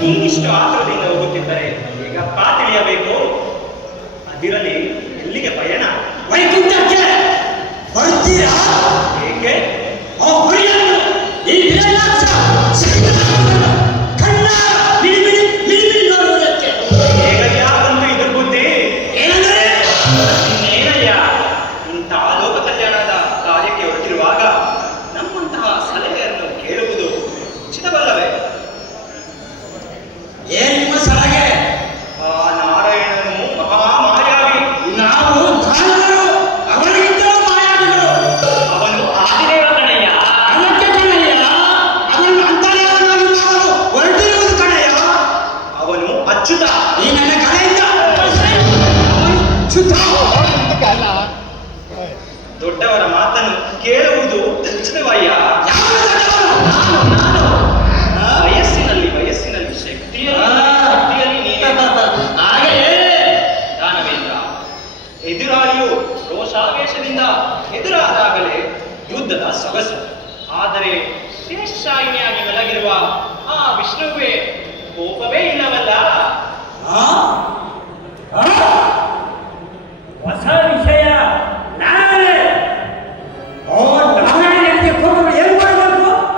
ನೀನಿಷ್ಟು ಆತುರದಿಂದ ಹೋಗುತ್ತಿದ್ದರೆ ಈಗ ತಿಳಿಯಬೇಕು. ಅದಿರಲಿ, ಎಲ್ಲಿಗೆ ಪಯಣ? ವೈಕುಂಠಕ್ಕೆ ಬರ್ತೀರಾ? ಏಕೆ? ದೊಡ್ಡವರ ಮಾತನ್ನು ಕೇಳುವುದು ತಕ್ಷಣವಯ್ಯ. ವಯಸ್ಸಿನಲ್ಲಿ ಶಕ್ತಿಯಲ್ಲಿ ದಾನವೇಂದ್ರ. ಎದುರಾಳಿಯು ರೋಷಾವೇಶದಿಂದ ಎದುರಾದಾಗಲೇ ಯುದ್ಧದ ಸೊಗಸು. ಆದರೆ ಶೇಷಶಾಯಿನಿಯಾಗಿ ಬೆಳಗಿರುವ ಆ ವಿಷ್ಣುವೇ ಕೋಪವೇ ಇಲ್ಲವಲ್ಲ. ಹೊಸ ವಿಷಯ.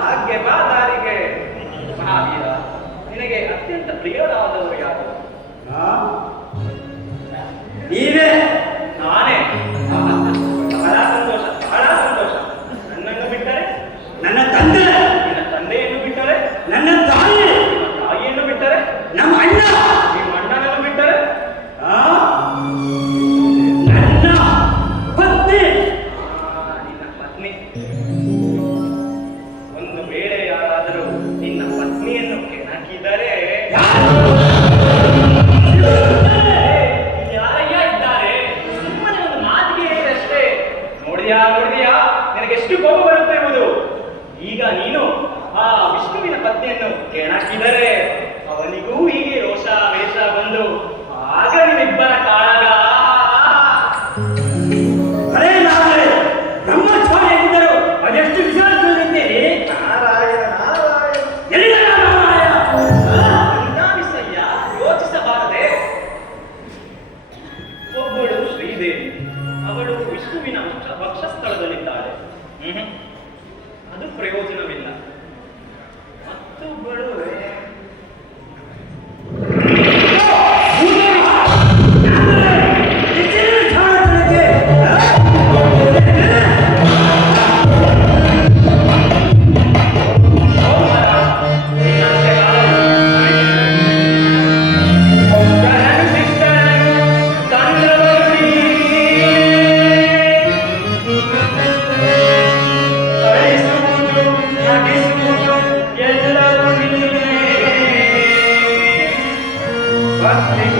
ಹಾಗೆ ಬಾದಾರಿಗೆ ಮಹಾವೀರ, ನಿನಗೆ ಅತ್ಯಂತ ಪ್ರಿಯರಾದವರು ಯಾರು? ನೀವೇ. ನಾನೇ? ಬಹಳ ಸಂತೋಷ, ಬಹಳ ಸಂತೋಷ. ನನ್ನನ್ನು ಬಿಟ್ಟರೆ? ನನ್ನ ತಂದೆ. ನಿನ್ನ ತಂದೆಯನ್ನು ಬಿಟ್ಟರೆ? ನನ್ನ ತಾಯಿ. ನಿಮ್ಮ ತಾಯಿಯನ್ನು ಬಿಟ್ಟರೆ? ನಮ್ಮ ಅಣ್ಣ. ನಿಮ್ಮ ಅಣ್ಣನನ್ನು ಬಿಟ್ಟರೆ? ನನ್ನ ಪತ್ನಿ. ನಿನ್ನ ಪತ್ನಿ. ಒಂದು ವೇಳೆ ಯಾರಾದರೂ ನಿನ್ನ ಪತ್ನಿಯನ್ನು ಕೆಣಕಿದರೆ? ಯಾರಯ್ಯ ಇದ್ದಾರೆ? ಸುಮ್ಮನೆ ಒಂದು ಮಾತಿಗೆ ಹೇಳಿದಷ್ಟೇ. ನೋಡಿದ್ಯಾ, ನಿನಗೆಷ್ಟು ಕೋಪ ಬರುತ್ತಿರುವುದು. ಈಗ ನೀನು ಆ ವಿಷ್ಣುವಿನ ಪತ್ನಿಯನ್ನು ಕೆಣಕಿದರೆ ಅವನಿಗೂ ಹೀಗೆ ರೋಷ ವೇಷ ಬಂದು ಆಗ ನಿಮ್ಮಿಬ್ಬರ ಕಾಳಗ. ಬ್ರಹ್ಮಚಾರಿ ಆಗಿದ್ದರು ಅದೆಷ್ಟು ವಿಶ್ವಾಸದಲ್ಲಿದ್ದೀರಿ? ನಿಧಾನಿಸಯ್ಯ, ಯೋಚಿಸಬಾರದೆ. ಒಬ್ಬಳು ಶ್ರೀದೇವಿ, ಅವಳು ವಿಷ್ಣುವಿನ ವಕ್ಷಸ್ಥಳದಲ್ಲಿದ್ದಾಳೆ. ಅದು ಪ್ರಯೋಜನವಿಲ್ಲ. ಮತ್ತೊಬ್ಬಳು ಎಲ್ಲರೂ